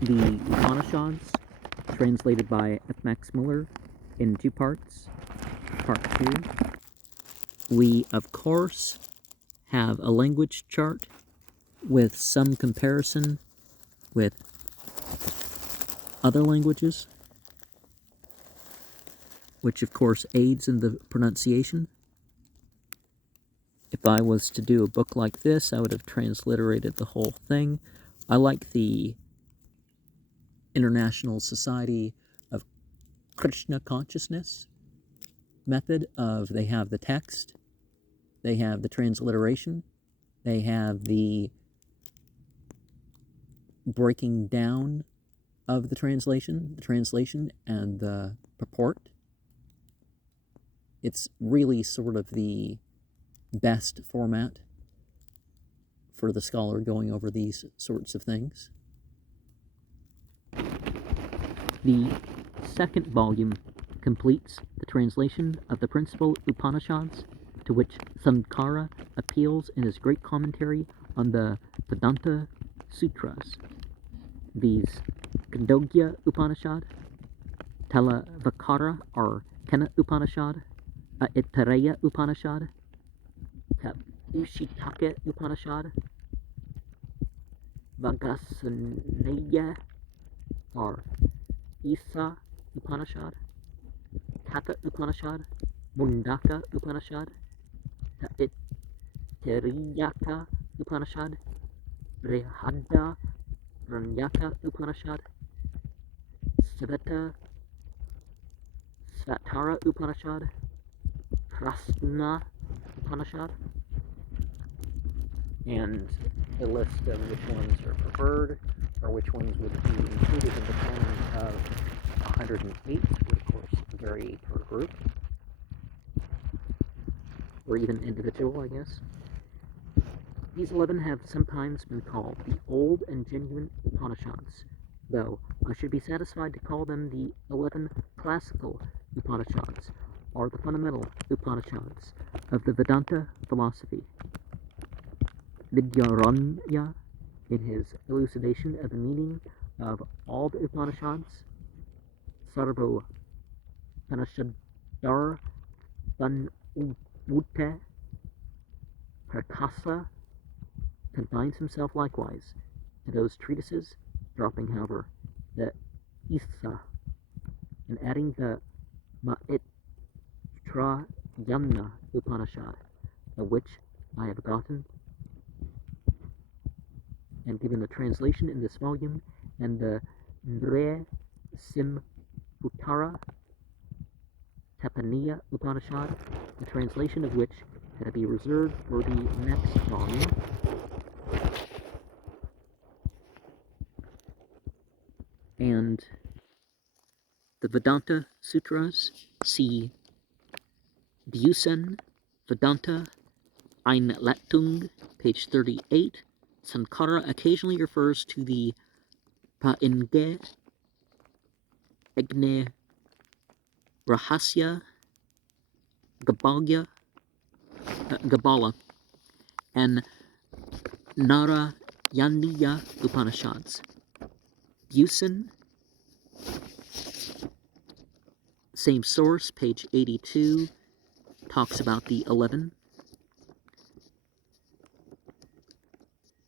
the Upanishads, translated by F. Max Muller in 2 parts. Part 2. We, of course, have a language chart with some comparison with other languages, which of course aids in the pronunciation. If I was to do a book like this, I would have transliterated the whole thing. I like the International Society of Krishna Consciousness method of they have the text, they have the transliteration, they have the breaking down of the translation and the purport. It's really sort of the best format for the scholar going over these sorts of things. The second volume completes the translation of the principal Upanishads, to which Sankara appeals in his great commentary on the Vedanta Sutras. These Khandogya Upanishad, Talavakara or Kena Upanishad, Aitareya Upanishad, Ushitaka Upanishad, Vagasaneya or Isa Upanishad, Tata Upanishad, Mundaka Upanishad, Teriyaka Upanishad, Brihada Ranyaka Upanishad, Svatara Upanishad, Prasna Upanishad, and a list of which ones are preferred, or which ones would be included in the canon of 108, would of course vary per group, or even individual, I guess. These 11 have sometimes been called the Old and Genuine Upanishads, though I should be satisfied to call them the 11 Classical Upanishads, or the fundamental Upanishads of the Vedanta philosophy. Vidyaranya, in his elucidation of the meaning of all the Upanishads, Sarvo Upanishadar Vanvute Prakasa, confines himself likewise to those treatises, dropping, however, the Isa, and adding the Maitrayana Upanishad, of which I have gotten and given a translation in this volume, and the Nre Simhutara Tapaniya Upanishad, the translation of which had to be reserved for the next volume. And the Vedanta Sutras, see Dyusen Vedanta Einleitung, page 38. Sankara occasionally refers to the Painge Egne Rahasya Gabala and Narayaniya Upanishads. Dyusen, same source, page 82, talks about the 11.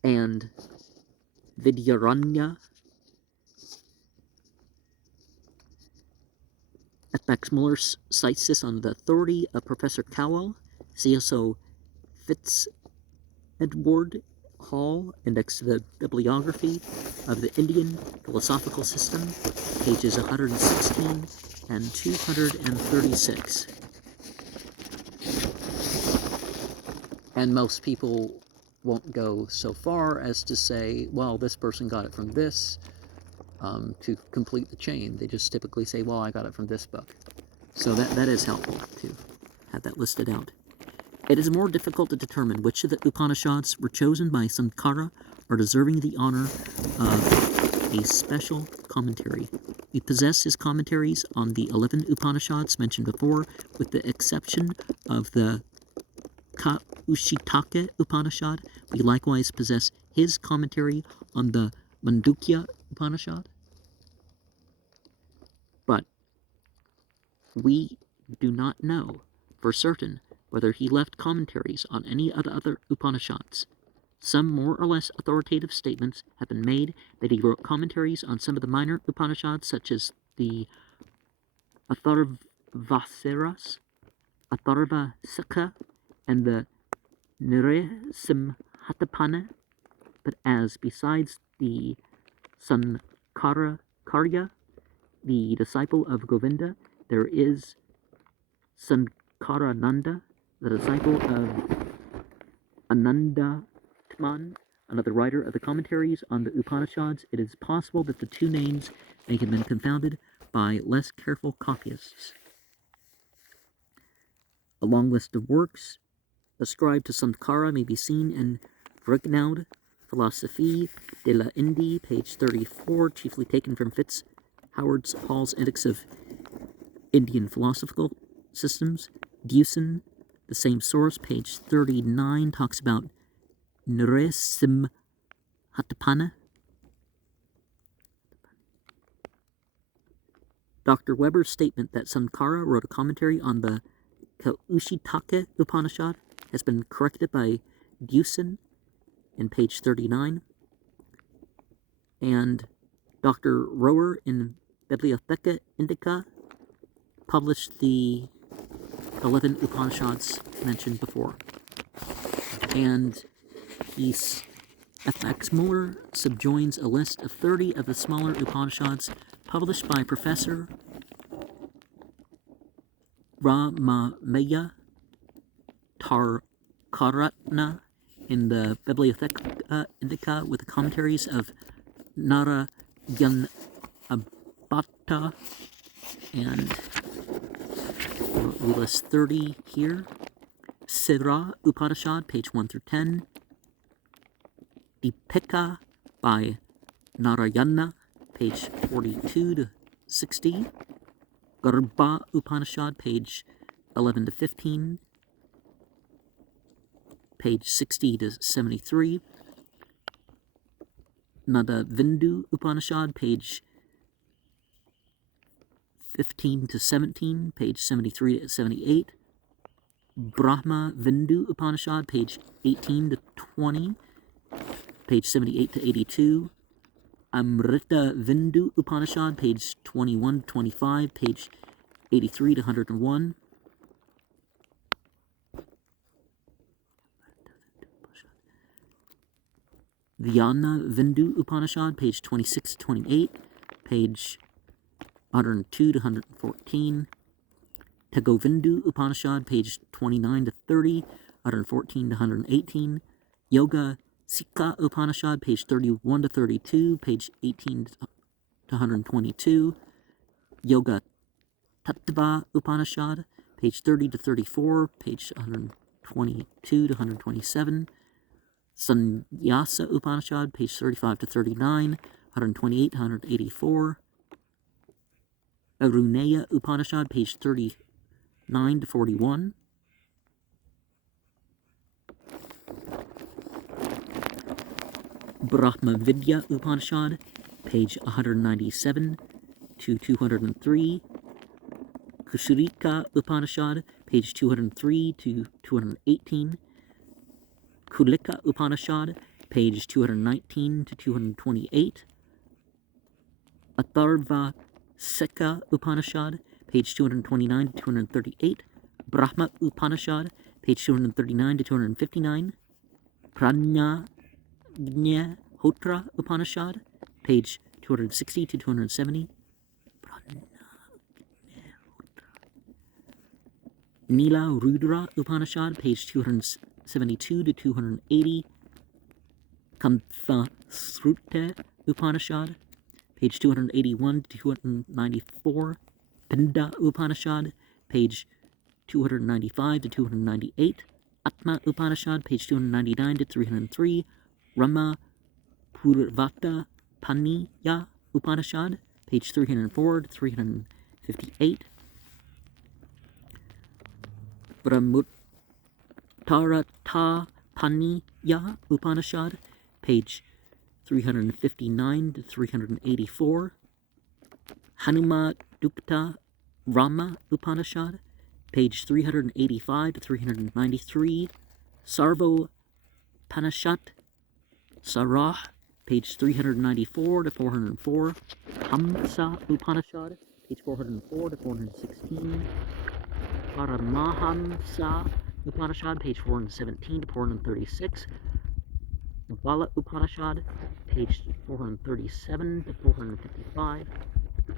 And Vidyaranya, F. Max Muller cites this on the authority of Professor Cowell. See also Fitz-Edward Hall, Index to the Bibliography of the Indian Philosophical System, pages 116 and 236. And most people won't go so far as to say, well, this person got it from this, to complete the chain. They just typically say, well, I got it from this book. So that is helpful to have that listed out. It is more difficult to determine which of the Upanishads were chosen by Sankara or deserving the honor of a special commentary. We possess his commentaries on the 11 Upanishads mentioned before, with the exception of the Ushitaka Upanishad. We likewise possess his commentary on the Mandukya Upanishad. But we do not know for certain whether he left commentaries on any of the other Upanishads. Some more or less authoritative statements have been made that he wrote commentaries on some of the minor Upanishads, such as the Atharvasaras, Atharvasika, and the Nrsimhatapana, but as besides the Sankarya, the disciple of Govinda, there is Sankarananda, the disciple of Anandatman, another writer of the commentaries on the Upanishads. It is possible that the two names may have been confounded by less careful copyists. A long list of works ascribed to Sankara may be seen in Vrignaud, Philosophie de la Indie, page 34, chiefly taken from Howard Hall's Index of Indian Philosophical Systems. Deussen, the same source, page 39, talks about Nrsimhatapana. Dr. Weber's statement that Sankara wrote a commentary on the Kaushitaka Upanishad has been corrected by Deussen in page 39, and Dr. Rower in Bibliotheca Indica published the 11 Upanishads mentioned before. And F.X. Muller subjoins a list of 30 of the smaller Upanishads published by Professor Ramamaya Tarkaratna in the Bibliotheca Indica with the commentaries of Narayanabhatta, and we list 30 here. Sira Upanishad, page 1 through 10. Dipika by Narayana, page 42 to 60. Garbha Upanishad, page 11 to 15. Page 60 to 73. Nada Vindu Upanishad, page 15 to 17, page 73 to 78. Brahma Vindu Upanishad, page 18 to 20, page 78 to 82. Amrita Vindu Upanishad, page 21 to 25, page 83 to 101. Vyana Vindu Upanishad, page 26 to 28, page 102 to 114. Tegovindu Upanishad, page 29 to 30, 114 to 118. Yoga Sikha Upanishad, page 31 to 32, page 18 to 122. Yoga Tattva Upanishad, page 30 to 34, page 122 to 127. Sannyasa Upanishad, page 35 to 39, 128 to 184. Aruneya Upanishad, page 39 to 41. Brahma Vidya Upanishad, page 197 to 203. Kushrika Upanishad, page 203 to 218. Kulika Upanishad, page 219 to 228. Atharva Sika Upanishad, page 229 to 238. Brahma Upanishad, page 239 to 259. Prajnahotra Upanishad, page 260 to 270. Nila Rudra Upanishad, page 272 to 280. Kamthasrute Upanishad, page 281 to 294. Pinda Upanishad, page 295 to 298. Atma Upanishad, page 299 to 303. Rama Purvata Paniya Upanishad, page 304 to 358. Brahmuttarata Paniya Upanishad, page 359 to 384, Hanuma Dukta Rama Upanishad, page 385 to 393, Sarvo Panishad Sarah, page 394 to 404, Hamsa Upanishad, page 404 to 416, Paramahamsa Upanishad, page 417 to 436, Bala Upanishad, page 437 to 455,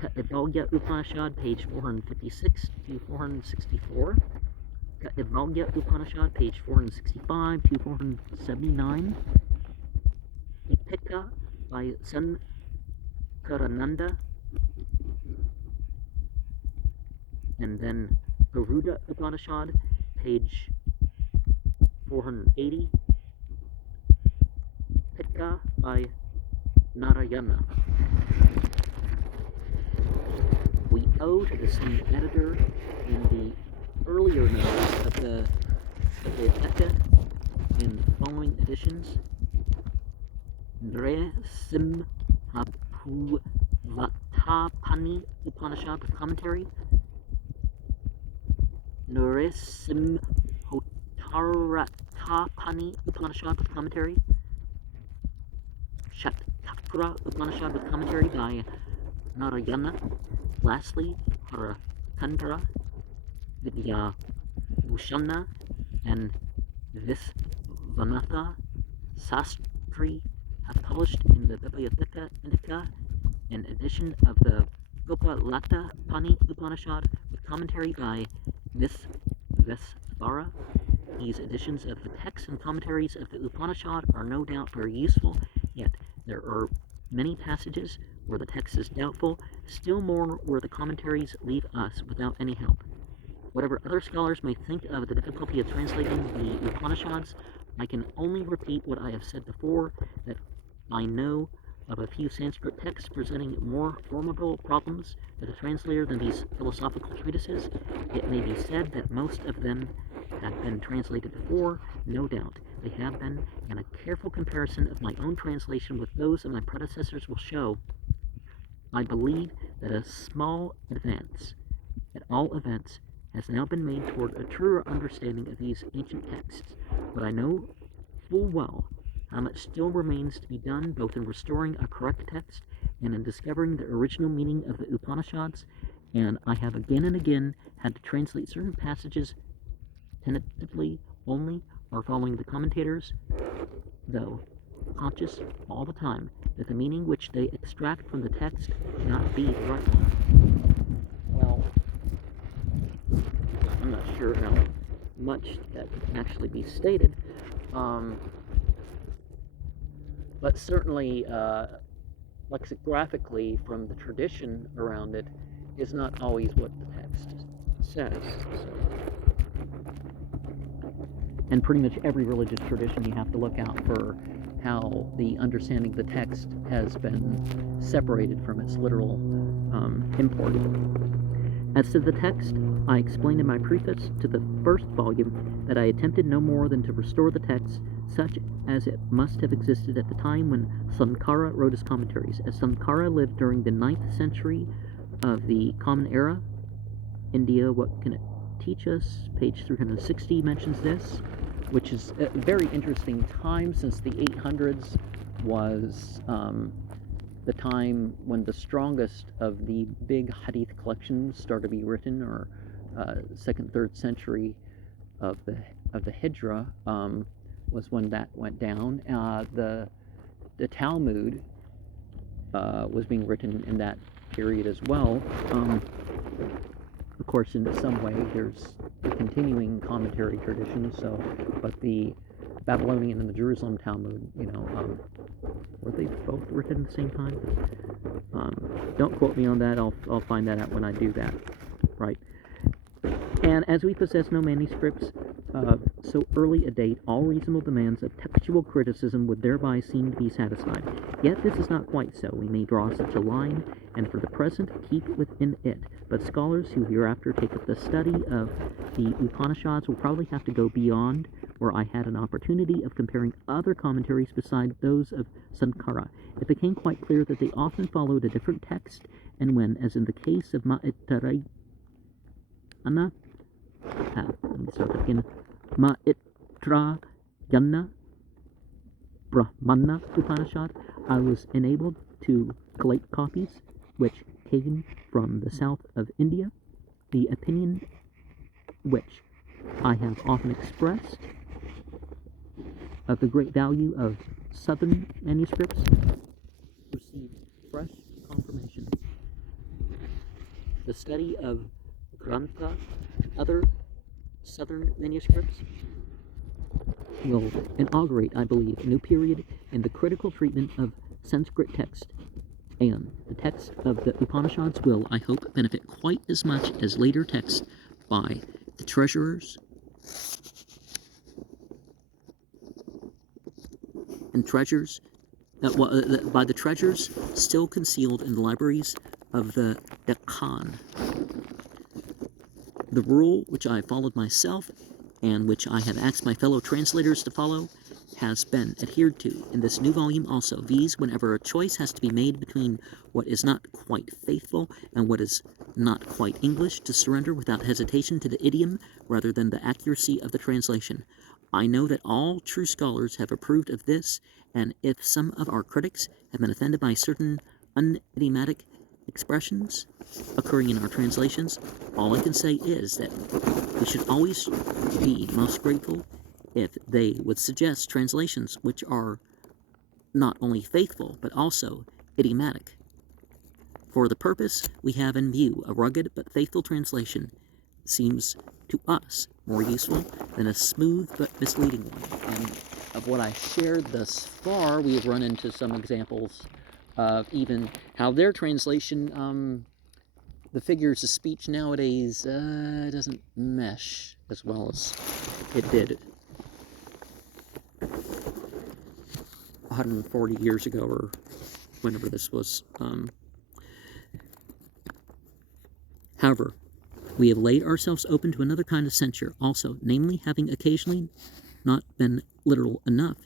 Kaivalya Upanishad, page 456 to 464, Kaivalya Upanishad, page 465 to 479, Ipika by Sankarananda, and then Garuda Upanishad, page 480, Pitka by Narayana. We owe to the same editor in the earlier notes of the Pitka in the following editions: Nresim Hapuvatapani Upanishad with commentary, Nresim Hotaratapani Upanishad with commentary, Shatakra Upanishad with commentary by Narayana. Lastly, Harakandra, Vidya Bhushana, and Visvanatha Sastri have published in the Bibliotheca Indica an edition of the Gopalata Pani Upanishad with commentary by Visvara. These editions of the texts and commentaries of the Upanishad are no doubt very useful, yet there are many passages where the text is doubtful, still more where the commentaries leave us without any help. Whatever other scholars may think of the difficulty of translating the Upanishads, I can only repeat what I have said before, that I know of a few Sanskrit texts presenting more formidable problems to the translator than these philosophical treatises. It may be said that most of them have been translated before, no doubt they have been, and a careful comparison of my own translation with those of my predecessors will show, I believe, that a small advance, at all events, has now been made toward a truer understanding of these ancient texts, but I know full well how much still remains to be done both in restoring a correct text and in discovering the original meaning of the Upanishads, and I have again and again had to translate certain passages tentatively only or following the commentators, though conscious all the time that the meaning which they extract from the text cannot be the right one. Well, I'm not sure how much that can actually be stated, but certainly lexicographically from the tradition around it is not always what the text says. And pretty much every religious tradition you have to look out for how the understanding of the text has been separated from its literal import. As to the text, I explained in my preface to the first volume that I attempted no more than to restore the text such as it must have existed at the time when Sankara wrote his commentaries. As Sankara lived during the 9th century of the Common Era, India, what can it teach us? Page 360 mentions this, which is a very interesting time, since the 800s was the time when the strongest of the big hadith collections started to be written, or 2nd, 3rd century of the Hijra was when that went down. The Talmud was being written in that period as well. Of course, in some way, there's a continuing commentary tradition. So, but the Babylonian and the Jerusalem Talmud, were they both written at the same time? Don't quote me on that. I'll find that out when I do that. Right. And as we possess no manuscripts so early a date, all reasonable demands of textual criticism would thereby seem to be satisfied. Yet this is not quite so. We may draw such a line, and for the present keep within it. But scholars who hereafter take up the study of the Upanishads will probably have to go beyond where I had an opportunity of comparing other commentaries beside those of Sankara. It became quite clear that they often followed a different text, and when, as in the case of Maitrayana, let me start that again. Maitrayana Brahmana Upanishad, I was enabled to collate copies which came from the south of India. The opinion which I have often expressed of the great value of southern manuscripts received fresh confirmation. The study of Grantha and other southern manuscripts will inaugurate, I believe, a new period in the critical treatment of Sanskrit text, and the text of the Upanishads will, I hope, benefit quite as much as later texts by the treasurers and treasures by the treasures still concealed in the libraries of the Deccan. The rule which I have followed myself, and which I have asked my fellow translators to follow, has been adhered to in this new volume also, viz. Whenever a choice has to be made between what is not quite faithful and what is not quite English, to surrender without hesitation to the idiom rather than the accuracy of the translation. I know that all true scholars have approved of this, and if some of our critics have been offended by certain unidiomatic expressions occurring in our translations, all I can say is that we should always be most grateful if they would suggest translations which are not only faithful but also idiomatic. For the purpose we have in view, a rugged but faithful translation seems to us more useful than a smooth but misleading one. And of what I shared thus far, we have run into some examples of even how their translation, the figures of speech nowadays doesn't mesh as well as it did 140 years ago, or whenever this was. However, we have laid ourselves open to another kind of censure also, namely having occasionally not been literal enough.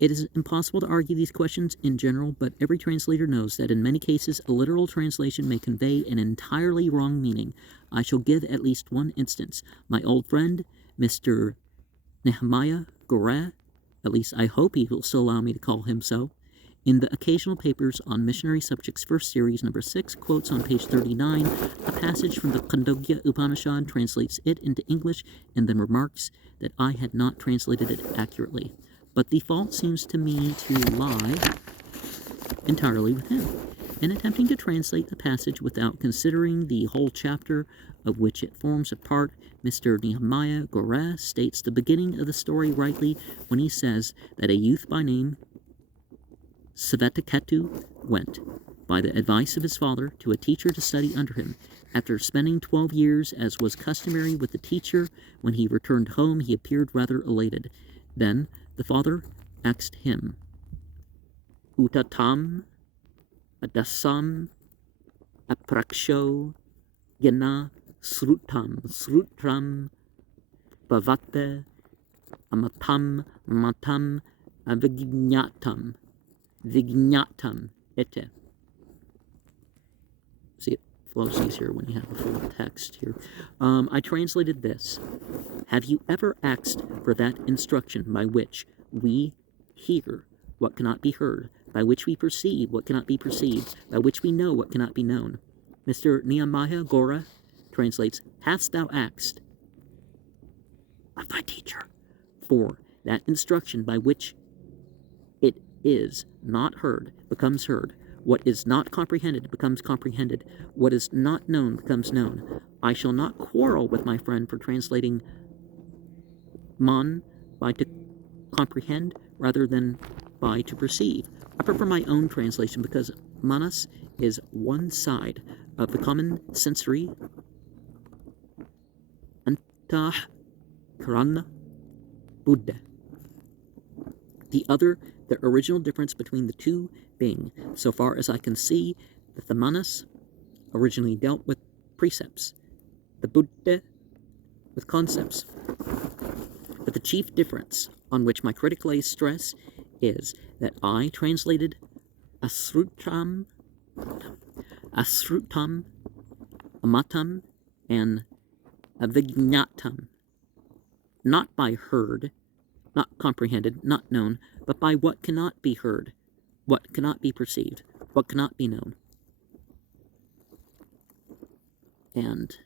It is impossible to argue these questions in general, but every translator knows that in many cases a literal translation may convey an entirely wrong meaning. I shall give at least one instance. My old friend, Mr. Nehemiah Goreh, at least I hope he will still allow me to call him so, in the Occasional Papers on Missionary Subjects, first series, number 6, quotes on page 39 a passage from the Khandogya Upanishad, translates it into English, and then remarks that I had not translated it accurately. But the fault seems to me to lie entirely with him. In attempting to translate the passage without considering the whole chapter of which it forms a part, Mr. Nehemiah Goreh states the beginning of the story rightly when he says that a youth by name Svetaketu went, by the advice of his father, to a teacher to study under him. After spending 12 years, as was customary with the teacher, when he returned home he appeared rather elated. Then the father asked him, Utatam, Adasam, Apraksho, Yena, Srutram, Bhavate, Amatam, Matam, Vignatam, ete. See, it flows easier when you have a full text here. I translated this. Have you ever asked for that instruction by which we hear what cannot be heard, by which we perceive what cannot be perceived, by which we know what cannot be known? Mr. Nehemiah Goreh translates, hast thou asked of thy teacher for that instruction by which it is not heard becomes heard, what is not comprehended becomes comprehended, what is not known becomes known. I shall not quarrel with my friend for translating man by to comprehend rather than by to perceive. I prefer my own translation because manas is one side of the common sensory antah karana Buddha. The other, the original difference between the two being, so far as I can see, that the manas originally dealt with precepts, the Buddha with concepts. But the chief difference on which my critic lays stress is that I translated asrutam, amatam, and avignatam, not by heard, not comprehended, not known, but by what cannot be heard, what cannot be perceived, what cannot be known. And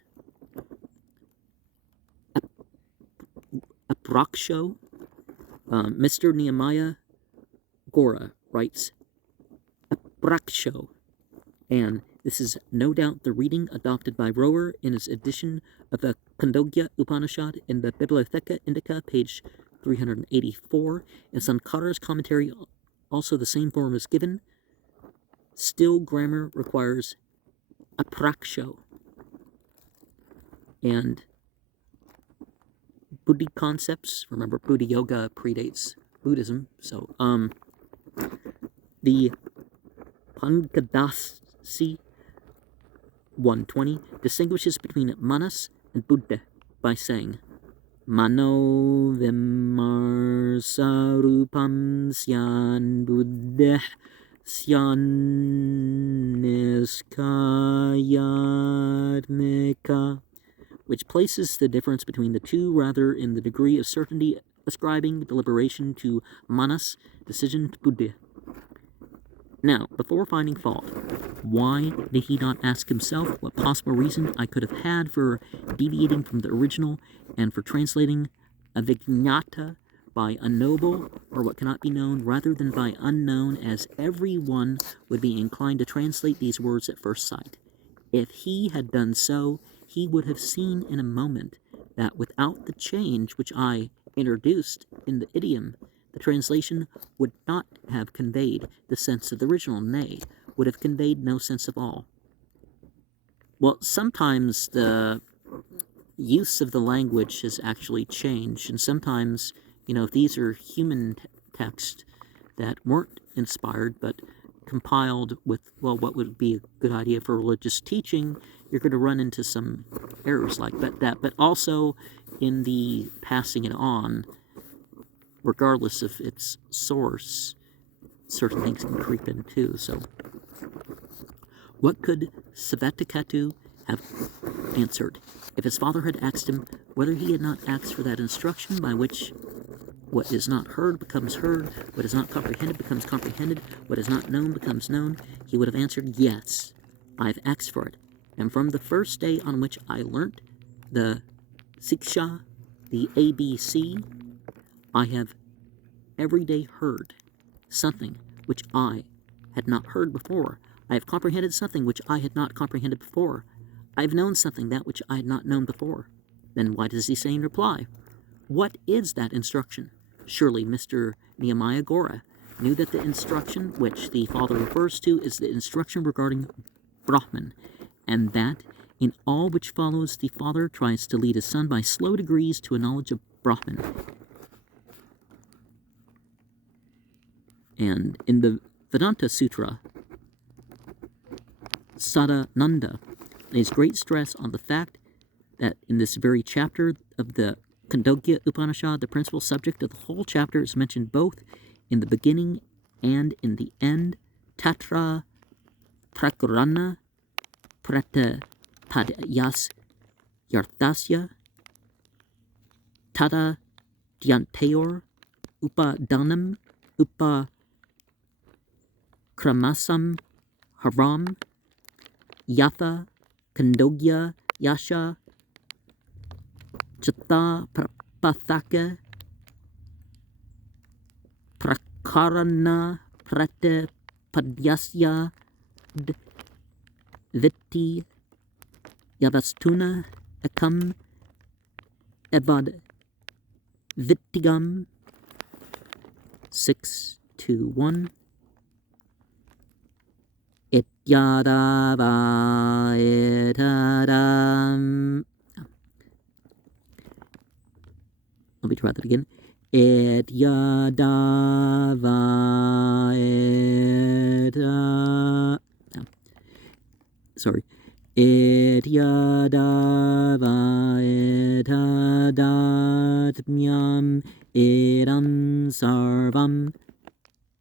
Apraksho, Mr. Nehemiah Gora writes Apraksho, and this is no doubt the reading adopted by Rower in his edition of the Khandogya Upanishad in the Bibliotheca Indica, page 384. In Sankar's commentary, also the same form is given. Still, grammar requires apraksho. And Buddhi concepts, remember Buddha yoga predates Buddhism, so the Pangadasi 120 distinguishes between manas and Buddha by saying Mano vimar sarupam syan Buddha syan niskayatmika, which places the difference between the two rather in the degree of certainty ascribing deliberation to manas, decision to Buddha. Now, before finding fault, why did he not ask himself what possible reason I could have had for deviating from the original and for translating avignata by unknowable or what cannot be known rather than by unknown, as everyone would be inclined to translate these words at first sight? If he had done so, he would have seen in a moment that without the change which I introduced in the idiom, the translation would not have conveyed the sense of the original, nay, would have conveyed no sense of all. Well, sometimes the use of the language has actually changed, and sometimes, if these are human texts that weren't inspired but compiled with, what would be a good idea for religious teaching, you're going to run into some errors like that. But also in the passing it on, regardless of its source, certain things can creep in too. So, what could Savatakatu have answered if his father had asked him whether he had not asked for that instruction by which what is not heard becomes heard, what is not comprehended becomes comprehended, what is not known becomes known? He would have answered, yes, I've asked for it. And from the first day on which I learnt the Siksha, the ABC, I have every day heard something which I had not heard before. I have comprehended something which I had not comprehended before. I have known something that which I had not known before. Then why does he say in reply, what is that instruction? Surely Mr. Nehemiah Gora knew that the instruction which the father refers to is the instruction regarding Brahman, and that in all which follows the father tries to lead his son by slow degrees to a knowledge of Brahman. And in the Vedanta Sutra, Sadananda lays great stress on the fact that in this very chapter of the Khandogya Upanishad, the principal subject of the whole chapter is mentioned both in the beginning and in the end. Tatra prakarana pratapadyas yarthasya tada dhyantayor upadanam upakramasam haram yatha khandogya yasha Chata Prapathaka Prakarana Pratapadyasya Vitti Yavastuna Ekam Evad Vittigam 621 Ityadava Itadam. Let me try that again. et yadava et sorry. Et yadava et adatmyam idam sarvam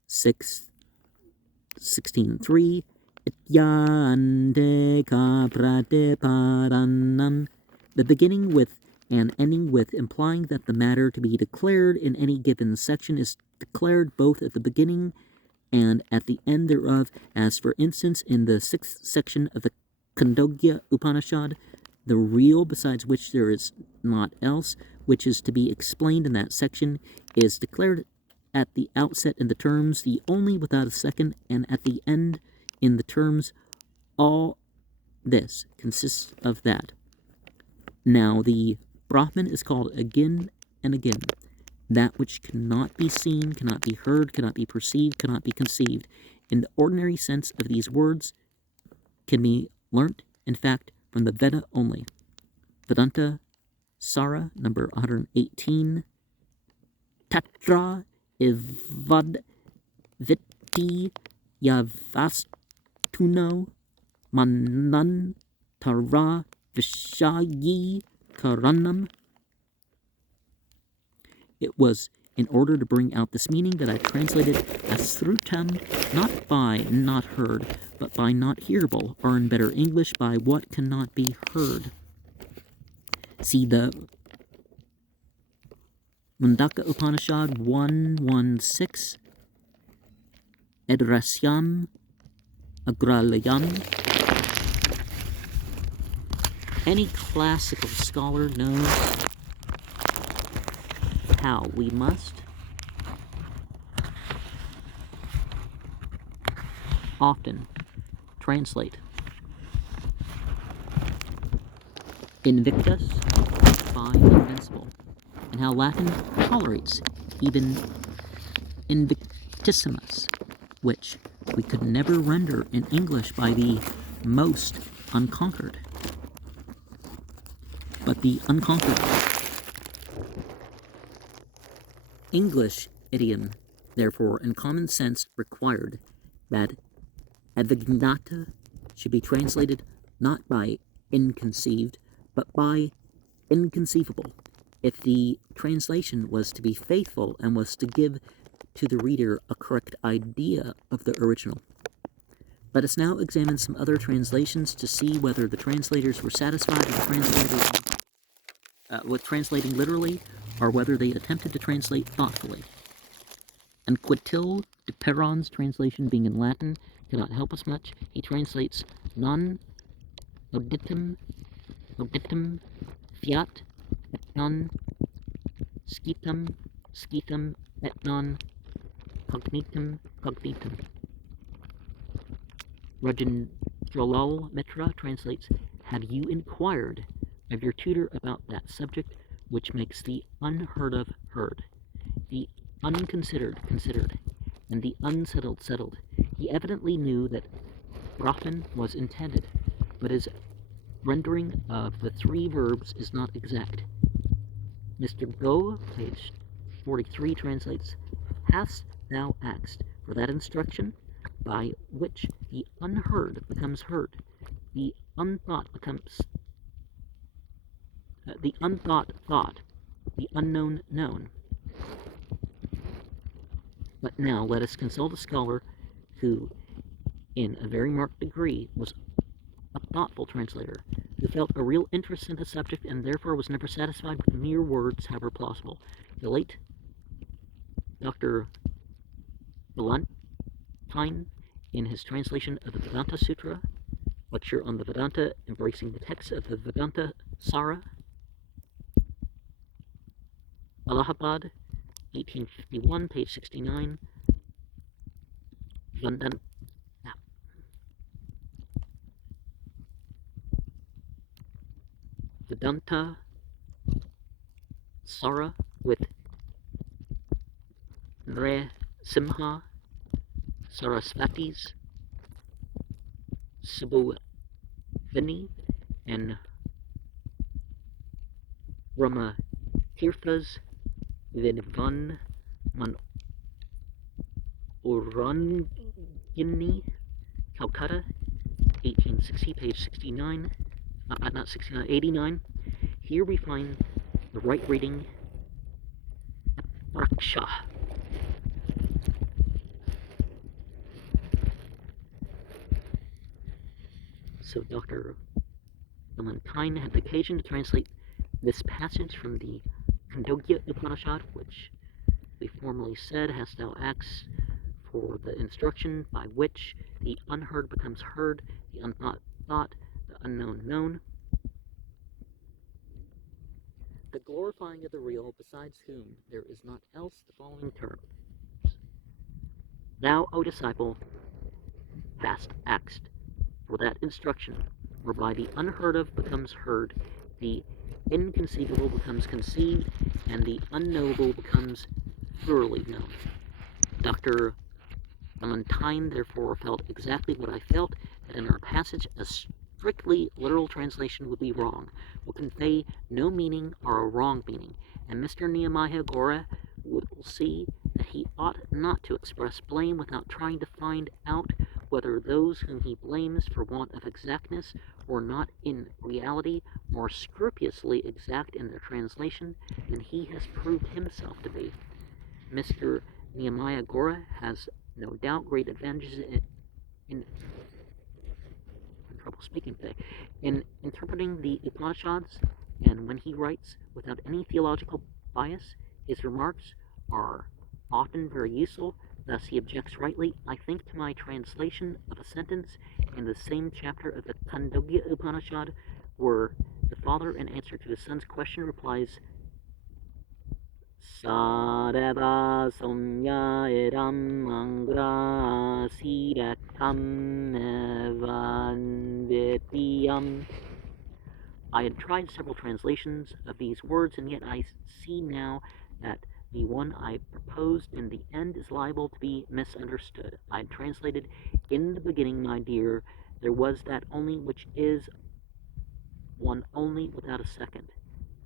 16:3 Ityante kapratipadanam, the beginning with and ending with, implying that the matter to be declared in any given section is declared both at the beginning and at the end thereof, as for instance in the 6th section of the Khandogya Upanishad, the real besides which there is naught else, which is to be explained in that section, is declared at the outset in the terms the only without a second, and at the end in the terms all this consists of that. Now the Brahman is called again and again that which cannot be seen, cannot be heard, cannot be perceived, cannot be conceived. In the ordinary sense of these words can be learnt, in fact, from the Veda only. Vedanta Sara, number 118. Tatra ivad viti yavastuno manan tara vishayi karanam. It was in order to bring out this meaning that I translated asrutam, not by not heard, but by not hearable, or in better English, by what cannot be heard. See the Mundaka Upanishad 1:16, Edrasyam Agralayam. Any classical scholar knows how we must often translate invictus by invincible, and how Latin tolerates even invictissimus, which we could never render in English by the most unconquered. But the unconquered English idiom, therefore, in common sense, required that avignata should be translated not by inconceived, but by inconceivable, if the translation was to be faithful and was to give to the reader a correct idea of the original. Let us now examine some other translations to see whether the translators were satisfied with translating literally, or whether they attempted to translate thoughtfully. And Quintil de Perron's translation, being in Latin, cannot help us much. He translates non auditum fiat et non scitum et non cognitum. Rajendralal Mitra translates, have you inquired of your tutor about that subject which makes the unheard of heard, the unconsidered considered, and the unsettled settled? He evidently knew that Brahman was intended, but his rendering of the three verbs is not exact. Mr. Go, page 43, translates, hast thou asked for that instruction by which the unheard becomes heard, the unthought becomes the unthought thought, the unknown known. But now let us consult a scholar who, in a very marked degree, was a thoughtful translator, who felt a real interest in the subject and therefore was never satisfied with mere words, however plausible. The late Dr. Valentine, in his translation of the Vedanta Sutra, lecture on the Vedanta, embracing the text of the Vedanta Sara, Allahabad, 1851, page 69, Vedanta Sara with Nrsimha Sarasvati's Subhavini and Ramatirtha's Vinvan Man Orangini, Calcutta, 1860, page 69, not 69, 89. Here we find the right reading, Raksha. So Dr. Valentine had the occasion to translate this passage from the Khandogya Upanishad, which we formerly said has now acts for the instruction by which the unheard becomes heard, the unthought thought, the unknown known. The glorifying of the real, besides whom there is not else, the following terms. Thou, O disciple, hast asked for that instruction whereby the unheard of becomes heard, the inconceivable becomes conceived, and the unknowable becomes thoroughly known. Dr. Valentine therefore felt exactly what I felt, that in our passage a strictly literal translation would be wrong, will convey no meaning or a wrong meaning, and Mr. Nehemiah Gora will see that he ought not to express blame without trying to find out whether those whom he blames for want of exactness were not in reality more scrupulously exact in their translation than he has proved himself to be. Mr. Nehemiah Gora has no doubt great advantages in trouble speaking today, in interpreting the Upanishads, and when he writes without any theological bias, his remarks are often very useful. Thus he objects rightly, I think, to my translation of a sentence in the same chapter of the Khandogya Upanishad, where the father, in answer to his son's question, replies, Sareva somya edam angra siratam nevanvityam. I had tried several translations of these words, and yet I see now that the one I proposed in the end is liable to be misunderstood. I had translated, in the beginning, my dear, there was that only which is one only without a second.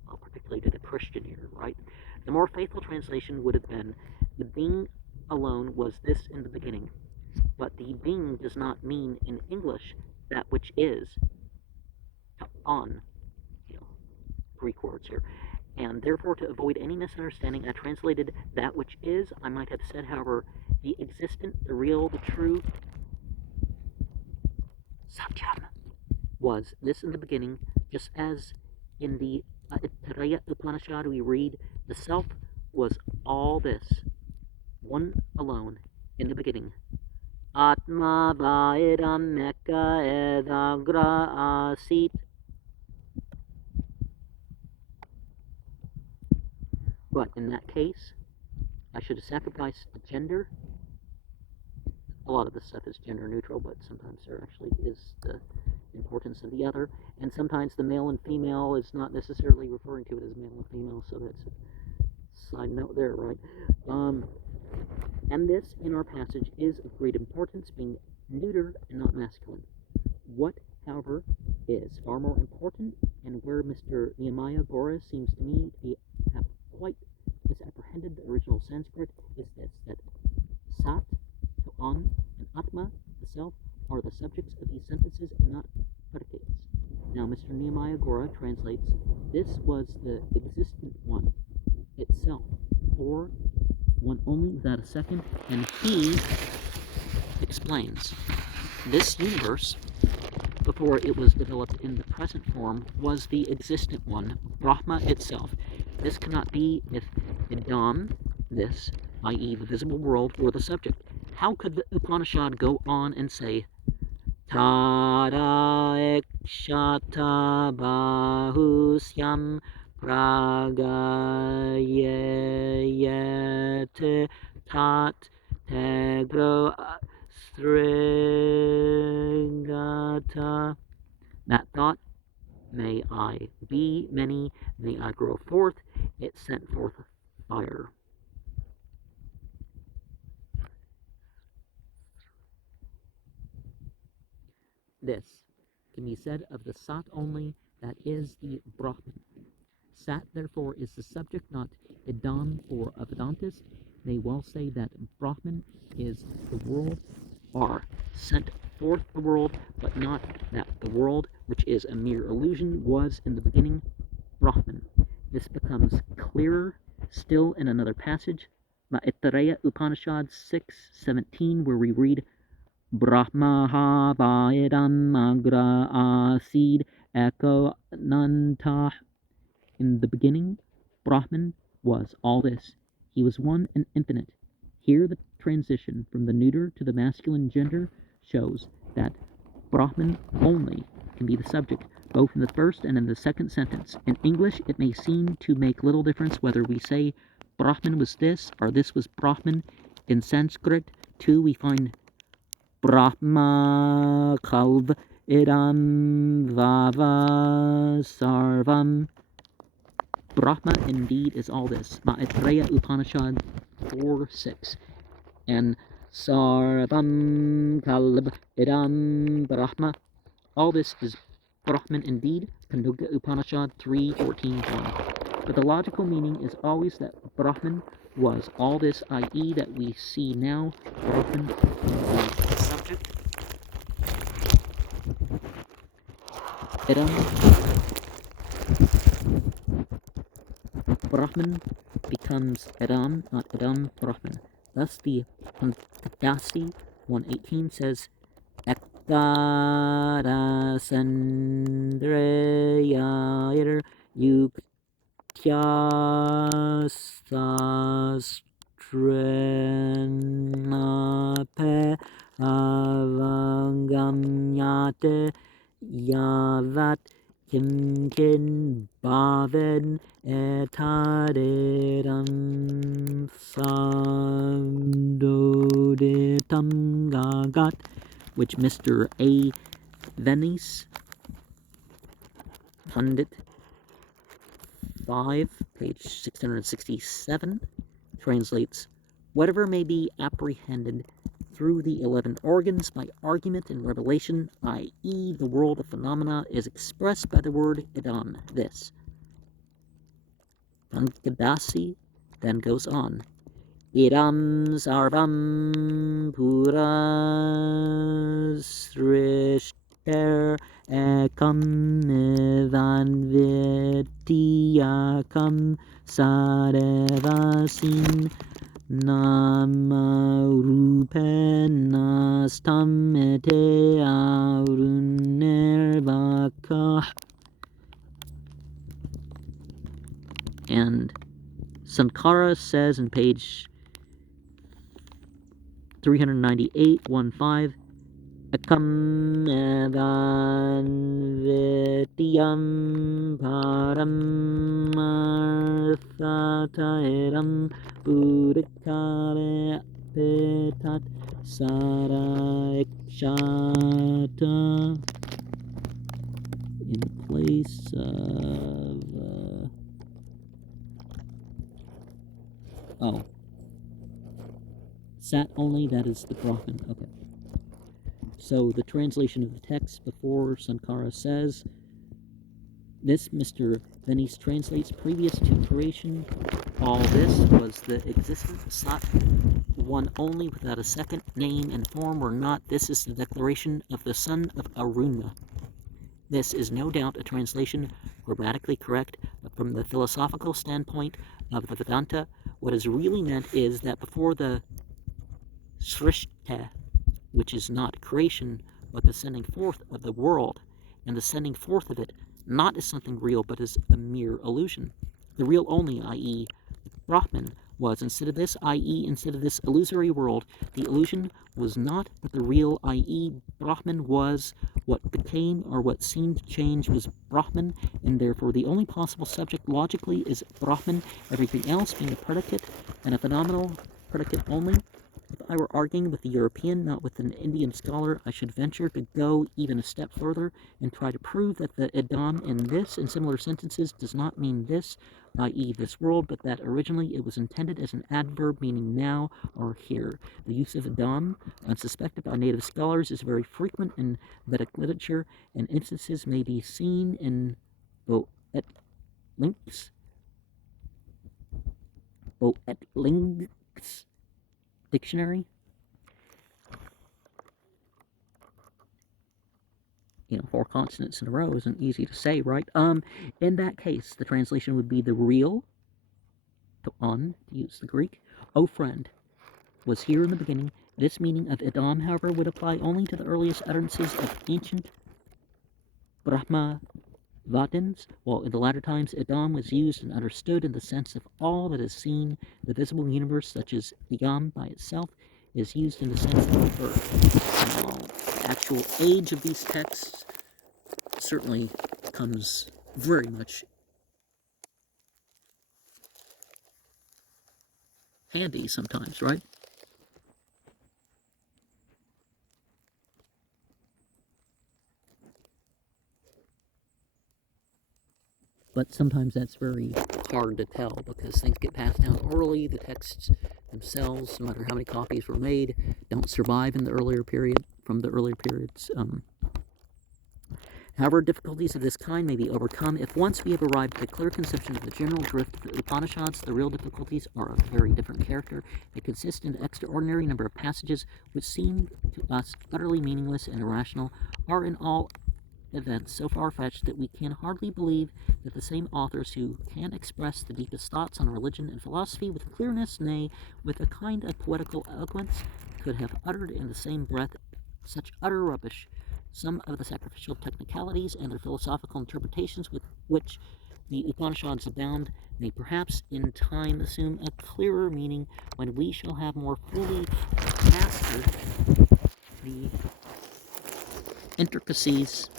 Well, particularly to the Christian here, right? The more faithful translation would have been, the being alone was this in the beginning. But the being does not mean in English that which is, on, Greek words here. And therefore, to avoid any misunderstanding, I translated that which is. I might have said, however, the existent, the real, the true, Satyam, was this in the beginning, just as in the Taittiriya Upanishad we read, the self was all this, one alone, in the beginning. Atma vaidam mekka edagra asit. But in that case, I should have sacrificed the gender. A lot of this stuff is gender neutral, but sometimes there actually is the importance of the other, and sometimes the male and female is not necessarily referring to it as male and female, so that's a side note there, right? And this, in our passage, is of great importance, being neuter and not masculine. What, however, is far more important, and where Mr. Nehemiah Gora seems to me to have quite misapprehended the original Sanskrit, is this, that Sat, to on, and Atma, the self, are the subjects of these sentences and not predicates. Now, Mr. Nehemiah Gora translates, this was the existent one itself, or one only without a second, and he explains, this universe, before it was developed in the present form, was the existent one, Brahma itself. This cannot be if Idam, this, i.e. the visible world, were the subject. How could the Upanishad go on and say, Tada ekshata bahusyam pragayete tat tegro srigata. That thought, may I be many, may I grow forth, it sent forth fire. This can be said of the Sat only, that is the Brahman. Sat, therefore, is the subject, not Idam for a Vedantist. May well say that Brahman is the world, or sent forth the world, but not that the world, which is a mere illusion, was in the beginning Brahman. This becomes clearer still in another passage, Maitreya Upanishad 6:17, where we read, Brahma Vaidam Agra Asid Eko Nantah. In the beginning, Brahman was all this. He was one and infinite. Here the transition from the neuter to the masculine gender shows that Brahman only can be the subject, both in the first and in the second sentence. In English, it may seem to make little difference whether we say Brahman was this or this was Brahman. In Sanskrit, too, we find Brahma Kalv Idam Vava Sarvam. Brahma indeed is all this. Maitreya Upanishad 4:6. And Sarvam Kalb Idam Brahma. All this is Brahman indeed. Kandogya Upanishad 3:14.1. But the logical meaning is always that Brahman was all this, i.e., that we see now. Brahman is the subject. Idam Brahman becomes Idam, not Idam Brahman. Thus the Upanisads 1:18 says, Ekdara Sandreya Yuktyasastranape Avangamyate Yavat Kimkin Bhaven Etadedam Sandodetam Gagat, which Mr. A. Venice, Pundit 5, page 667, translates, whatever may be apprehended through the 11 organs by argument and revelation, i.e., the world of phenomena, is expressed by the word idam, this. Pankadasi then goes on, idam sarvam pura srishter ekam nivanvityakam sadevasin Namarupen stamete arunervakah. And Sankara says in page 398.15, Ekam evan vityam paramarthatairam Purikare Petat Saraikshata, in place of sat only, that is the Brahman. Okay. So the translation of the text before Sankara says, this Mr. Venice translates, previous to creation, all this was the existence, sat, one only without a second, name and form or not. This is the declaration of the son of Aruna. This is no doubt a translation grammatically correct, but from the philosophical standpoint of the Vedanta, what is really meant is that before the Srishta, which is not creation, but the sending forth of the world, and the sending forth of it not as something real, but as a mere illusion. The real only, i.e., Brahman, was instead of this, i.e., instead of this illusory world, the illusion was not, but the real, i.e., Brahman was what became or what seemed to change was Brahman, and therefore the only possible subject logically is Brahman, everything else being a predicate and a phenomenal predicate only. If I were arguing with a European, not with an Indian scholar, I should venture to go even a step further and try to prove that the idam in this and similar sentences does not mean this, i.e. this world, but that originally it was intended as an adverb meaning now or here. The use of idam, unsuspected by native scholars, is very frequent in Vedic literature, and instances may be seen in Links, Links Dictionary. You know, 4 consonants in a row isn't easy to say, right? In that case, the translation would be the real, to use the Greek, O friend, was here in the beginning. This meaning of Edom, however, would apply only to the earliest utterances of ancient Brahmavadins, while in the latter times Edom was used and understood in the sense of all that is seen, the visible universe, such as Egam by itself, is used in the sense of the earth. Now, the actual age of these texts certainly comes very much handy sometimes, right? But sometimes that's very hard to tell because things get passed down orally. The texts themselves, no matter how many copies were made, don't survive in the earlier period, from the earlier periods. However, difficulties of this kind may be overcome if once we have arrived at a clear conception of the general drift of the Upanishads. The real difficulties are of a very different character. They consist in the extraordinary number of passages which seem to us utterly meaningless and irrational, are in all events so far-fetched that we can hardly believe that the same authors who can express the deepest thoughts on religion and philosophy with clearness, nay, with a kind of poetical eloquence, could have uttered in the same breath such utter rubbish. Some of the sacrificial technicalities and their philosophical interpretations with which the Upanishads abound may perhaps in time assume a clearer meaning when we shall have more fully mastered the intricacies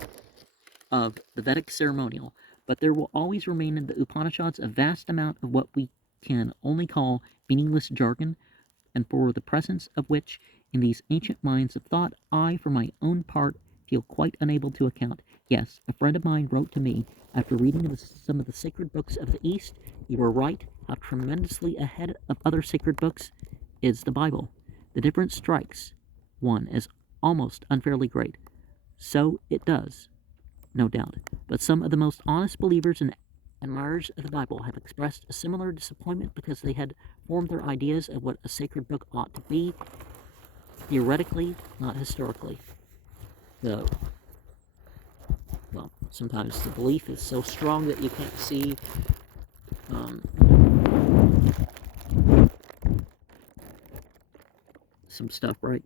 of the Vedic ceremonial, but there will always remain in the Upanishads a vast amount of what we can only call meaningless jargon, and for the presence of which in these ancient minds of thought I, for my own part, feel quite unable to account. Yes, a friend of mine wrote to me, after reading some of the sacred books of the East, "You were right, how tremendously ahead of other sacred books is the Bible. The difference strikes one as almost unfairly great. So it does, no doubt, but some of the most honest believers and admirers of the Bible have expressed a similar disappointment because they had formed their ideas of what a sacred book ought to be, theoretically, not historically. Well, sometimes the belief is so strong that you can't see some stuff, right?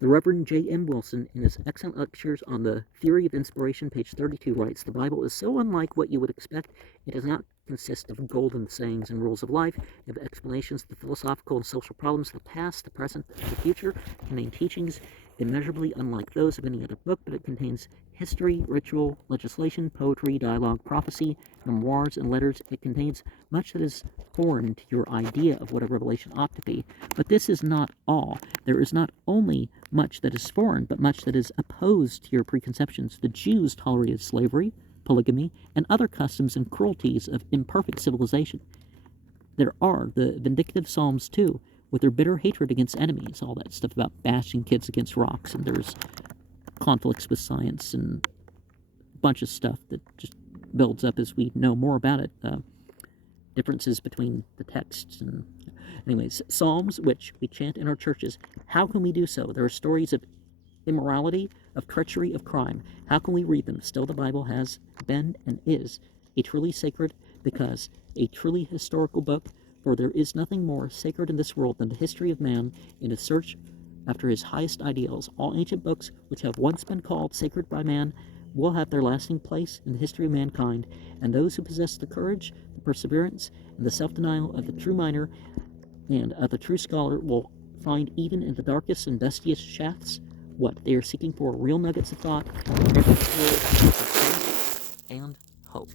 The Reverend J. M. Wilson, in his excellent lectures on the theory of inspiration, page 32, writes, "The Bible is so unlike what you would expect. It does not consist of golden sayings and rules of life, of explanations of the philosophical and social problems of the past, the present, and the future. It contains teachings immeasurably unlike those of any other book, but it contains history, ritual, legislation, poetry, dialogue, prophecy, memoirs, and letters. It contains much that is foreign to your idea of what a revelation ought to be. But this is not all. There is not only much that is foreign, but much that is opposed to your preconceptions. The Jews tolerated slavery, polygamy, and other customs and cruelties of imperfect civilization. There are the vindictive Psalms, too, with their bitter hatred against enemies, all that stuff about bashing kids against rocks, and there's conflicts with science and a bunch of stuff that just builds up as we know more about it. Differences between the texts. And anyways, Psalms, which we chant in our churches, how can we do so? There are stories of immorality, of treachery, of crime. How can we read them? Still, the Bible has been and is a truly sacred, because a truly historical book, for there is nothing more sacred in this world than the history of man in his search after his highest ideals. All ancient books which have once been called sacred by man will have their lasting place in the history of mankind, and those who possess the courage, the perseverance, and the self-denial of the true miner and of the true scholar will find even in the darkest and dustiest shafts what they are seeking for: real nuggets of thought, and hope.